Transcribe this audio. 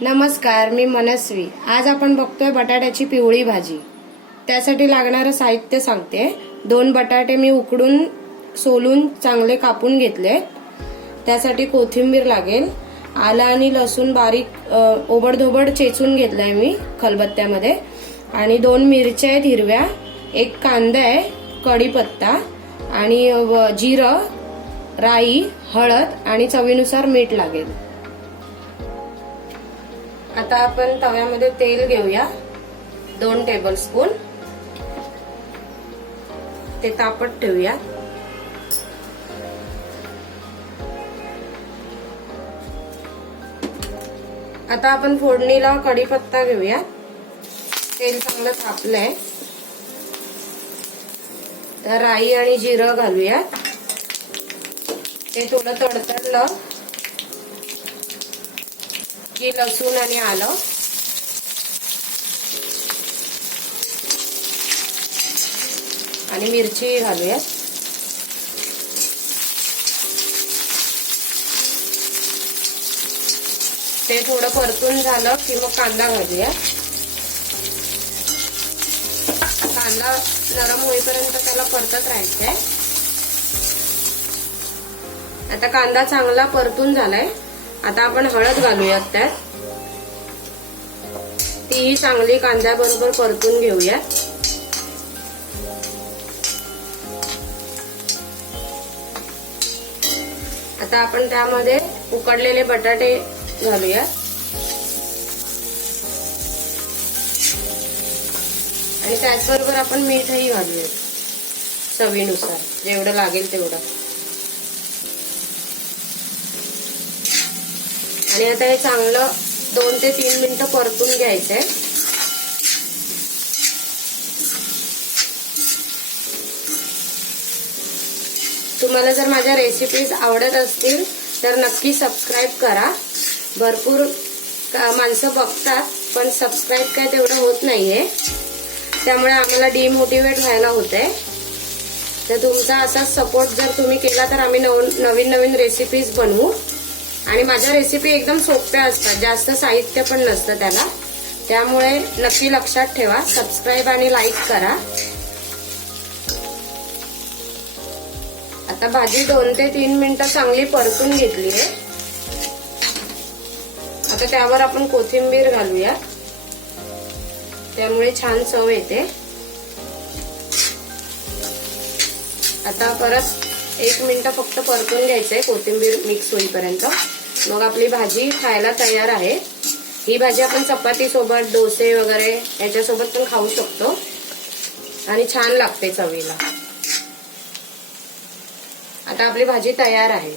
नमस्कार, मी मनस्वी। आज आपण बघतोय बटाट्याची पिवळी भाजी। त्यासाठी लागणारं साहित्य सांगते। 2 बटाटे मी उकडून सोलून चांगले कापून घेतले। त्यासाठी कोथिंबीर लागेल, आलं आणि लसूण बारीक ओबडधोबड चेचून घेतलाय मी खलबत्त्यामध्ये, आणि 2 मिरच्या आहेत हिरव्या, 1 कांदा आहे, कढीपत्ता आणि जिरं, राई, हळद आणि चवीनुसार मीठ लागेल। आता आपण तव्यामध्ये तेल घेऊया, 2 टेबलस्पून। ते तापत ठेवूया। आता आपण फोडणीला कढीपत्ता घेऊया। तेल चांगलं तापलंय, राई आणि जिरं घालूया। ते थोडं तडतडलं की लसूण आणि आलं, आणि मिरची घालूया। ते थोडं परतून झालं की मग कांदा घालूया। कांदा नरम होईपर्यंत त्याला परतत राहायचंय। आता कांदा चांगला परतून झालाय। आता आपण हळद घालूयात त्यात, तीही चांगली कांद्याबरोबर परतून घेऊया। आता आपण त्यामध्ये उकडलेले बटाटे घालूया, आणि त्याचबरोबर आपण मीठही घालूया चवीनुसार, जेवढं लागेल तेवढं। आणि आता हे चांगलं 2 ते 3 मिनिटं परतून घ्यायचंय। तुम्हाला जर माझ्या रेसिपीज आवडत असतील तर नक्की सबस्क्राईब करा। भरपूर माणसं बघतात पण सबस्क्राईब काय तेवढं होत नाहीये, त्यामुळे आम्हाला डिमोटिवेट व्हायला होतंय। तर तुमचा असाच सपोर्ट जर तुम्ही केला तर आम्ही नवीन नवीन रेसिपीज बनवू। आणि माझ्या रेसिपी एकदम सोप्या असतात, जास्त साहित्य पण नसतं त्याला, त्यामुळे नक्की लक्षात ठेवा, सबस्क्राईब आणि लाईक करा। आता भाजी 2 ते 3 मिनिटं चांगली परतून घेतली आहे। आता त्यावर आपण कोथिंबीर घालूया, त्यामुळे छान चव येते। आता परत 1 मिनिट फक्त परतून घ्यायचंय कोथिंबीर मिक्स होईपर्यंत, मग आपली भाजी खायला तयार आहे। ही भाजी आपण चपाती सोबत, डोसे वगैरे याच्यासोबत पण खाऊ शकतो, आणि छान लागते चवीला। आता आपली भाजी तयार आहे।